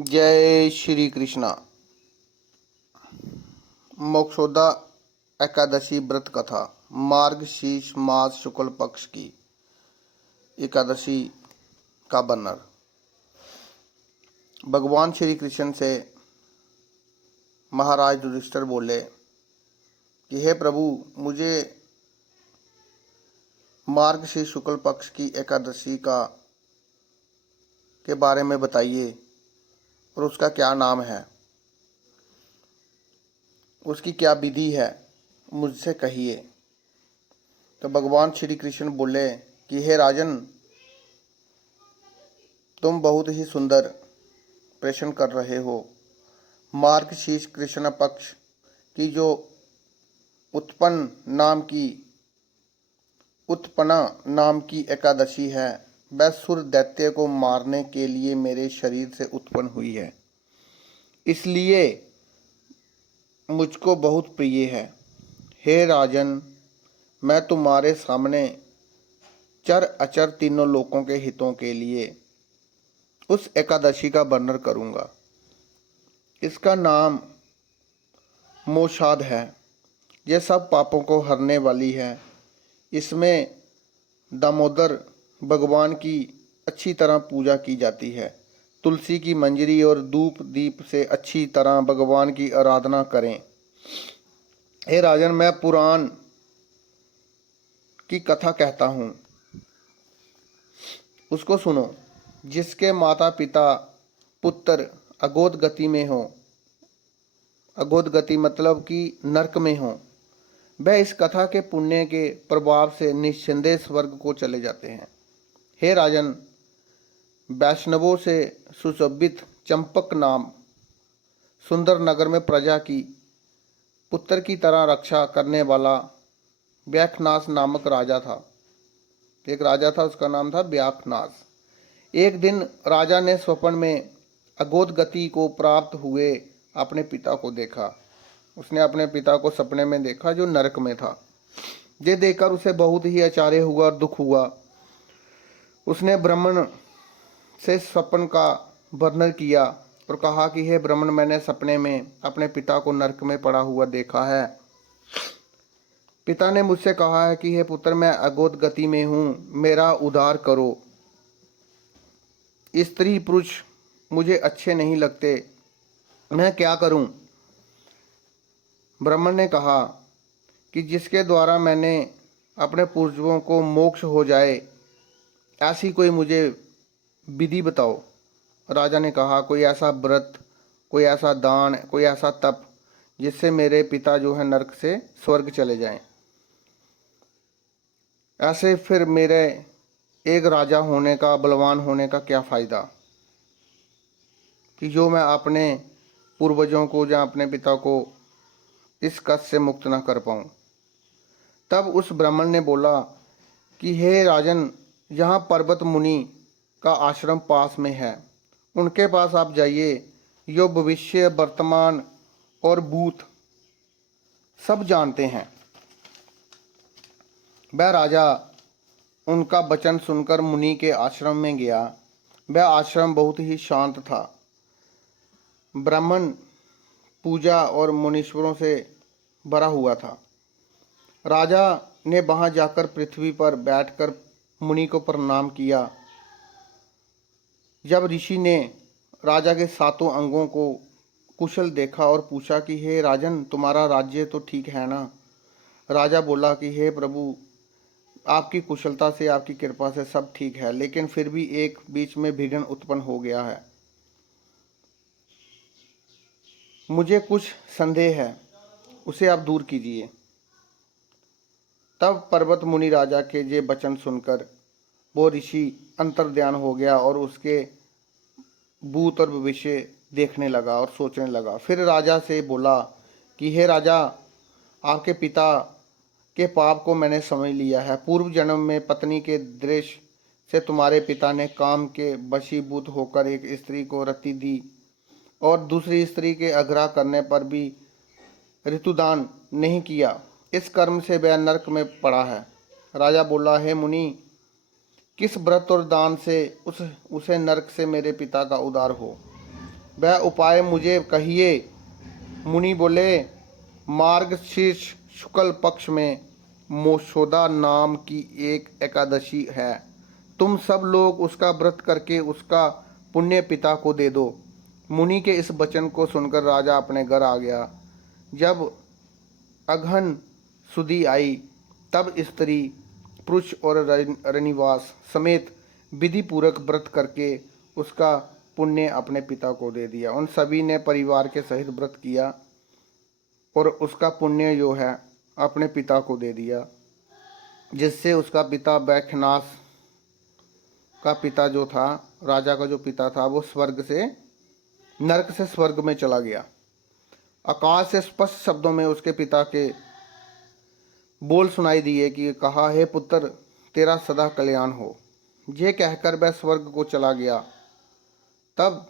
जय श्री कृष्णा। मोक्षोदा एकादशी व्रत कथा मार्गशीर्ष मास शुक्ल पक्ष की एकादशी का वर्णन। भगवान श्री कृष्ण से महाराज युधिष्ठिर बोले कि हे प्रभु, मुझे मार्गशीर्ष शुक्ल पक्ष की एकादशी के बारे में बताइए और उसका क्या नाम है, उसकी क्या विधि है, मुझसे कहिए। तो भगवान श्री कृष्ण बोले कि हे राजन, तुम बहुत ही सुंदर प्रश्न कर रहे हो। मार्गशीर्ष कृष्ण पक्ष की जो उत्पन्ना नाम की एकादशी है, वह सुर दैत्य को मारने के लिए मेरे शरीर से उत्पन्न हुई है, इसलिए मुझको बहुत प्रिय है। हे राजन, मैं तुम्हारे सामने चर अचर तीनों लोकों के हितों के लिए उस एकादशी का वर्णन करूंगा। इसका नाम मोक्षाद है। यह सब पापों को हरने वाली है। इसमें दामोदर भगवान की अच्छी तरह पूजा की जाती है। तुलसी की मंजरी और धूप दीप से अच्छी तरह भगवान की आराधना करें। हे राजन, मैं पुराण की कथा कहता हूँ, उसको सुनो। जिसके माता पिता पुत्र अगोद गति में हो, अगोद गति मतलब कि नरक में हो, वह इस कथा के पुण्य के प्रभाव से निस्संदेह स्वर्ग को चले जाते हैं। हे राजन, वैष्णवों से सुशोभित चंपक नाम सुंदर नगर में प्रजा की पुत्र की तरह रक्षा करने वाला व्याखनास नामक राजा था। एक राजा था, उसका नाम था व्याखनास। एक दिन राजा ने स्वप्न में अगोद गति को प्राप्त हुए अपने पिता को देखा। उसने अपने पिता को सपने में देखा जो नरक में था। ये देखकर उसे बहुत ही आश्चर्य हुआ और दुख हुआ। उसने ब्राह्मण से स्वप्न का वर्णन किया और कहा कि हे ब्राह्मण, मैंने सपने में अपने पिता को नरक में पड़ा हुआ देखा है। पिता ने मुझसे कहा है कि हे पुत्र, मैं अगोद गति में हूँ, मेरा उद्धार करो। स्त्री पुरुष मुझे अच्छे नहीं लगते, मैं क्या करूं? ब्राह्मण ने कहा कि जिसके द्वारा मैंने अपने पूर्वजों को मोक्ष हो जाए, ऐसी कोई मुझे विधि बताओ। राजा ने कहा, कोई ऐसा व्रत, कोई ऐसा दान, कोई ऐसा तप जिससे मेरे पिता जो है नरक से स्वर्ग चले जाएं। ऐसे फिर मेरे एक राजा होने का, बलवान होने का क्या फ़ायदा कि जो मैं अपने पूर्वजों को या अपने पिता को इस कष्ट से मुक्त न कर पाऊं। तब उस ब्राह्मण ने बोला कि हे राजन, यहाँ पर्वत मुनि का आश्रम पास में है, उनके पास आप जाइए। जो भविष्य, वर्तमान और भूत सब जानते हैं। वह राजा उनका वचन सुनकर मुनि के आश्रम में गया। वह आश्रम बहुत ही शांत था। ब्राह्मण पूजा और मुनीश्वरों से भरा हुआ था। राजा ने वहां जाकर पृथ्वी पर बैठकर मुनि को प्रणाम किया। जब ऋषि ने राजा के सातों अंगों को कुशल देखा और पूछा कि हे राजन, तुम्हारा राज्य तो ठीक है ना? राजा बोला कि हे प्रभु, आपकी कुशलता से, आपकी कृपा से सब ठीक है, लेकिन फिर भी एक बीच में विघ्न उत्पन्न हो गया है। मुझे कुछ संदेह है, उसे आप दूर कीजिए। तब पर्वत मुनि राजा के ये वचन सुनकर वो ऋषि अंतर्ध्यान हो गया और उसके भूत और भविष्य देखने लगा और सोचने लगा। फिर राजा से बोला कि हे राजा, आपके पिता के पाप को मैंने समझ लिया है। पूर्व जन्म में पत्नी के दृश्य से तुम्हारे पिता ने काम के वशीभूत होकर एक स्त्री को रति दी और दूसरी स्त्री के आग्रह करने पर भी ऋतुदान नहीं किया। इस कर्म से वह नरक में पड़ा है। राजा बोला, हे मुनि, किस व्रत और दान से उसे नरक से मेरे पिता का उद्धार हो? वह उपाय मुझे कहिए। मुनि बोले, मार्गशीर्ष शुक्ल पक्ष में मोक्षदा नाम की एक एकादशी है। तुम सब लोग उसका व्रत करके उसका पुण्य पिता को दे दो। मुनि के इस वचन को सुनकर राजा अपने घर आ गया। जब अगहन सुदी आई तब स्त्री पुरुष और रनिवास समेत विधि पूर्वक व्रत करके उसका पुण्य अपने पिता को दे दिया। उन सभी ने परिवार के सहित व्रत किया और उसका पुण्य जो है अपने पिता को दे दिया, जिससे उसका पिता बैखनास का पिता जो था, राजा का जो पिता था, वो नरक से स्वर्ग में चला गया। आकाश से स्पष्ट शब्दों में उसके पिता के बोल सुनाई दिए कि कहा, हे पुत्र, तेरा सदा कल्याण हो। ये कहकर वह स्वर्ग को चला गया। तब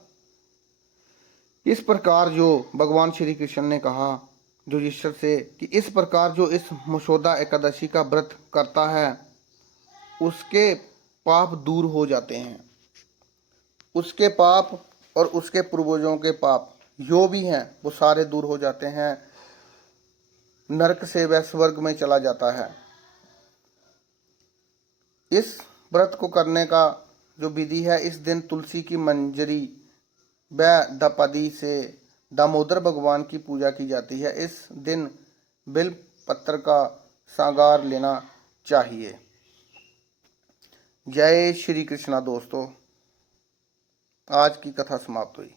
इस प्रकार जो भगवान श्री कृष्ण ने कहा युधिष्ठिर से कि इस प्रकार जो इस मसौदा एकादशी का व्रत करता है उसके पाप दूर हो जाते हैं। उसके पाप और उसके पूर्वजों के पाप जो भी हैं वो सारे दूर हो जाते हैं। नरक से वह स्वर्ग में चला जाता है। इस व्रत को करने का जो विधि है, इस दिन तुलसी की मंजरी व दपदी से दामोदर भगवान की पूजा की जाती है। इस दिन बिल पत्र का सागार लेना चाहिए। जय श्री कृष्णा। दोस्तों, आज की कथा समाप्त हुई।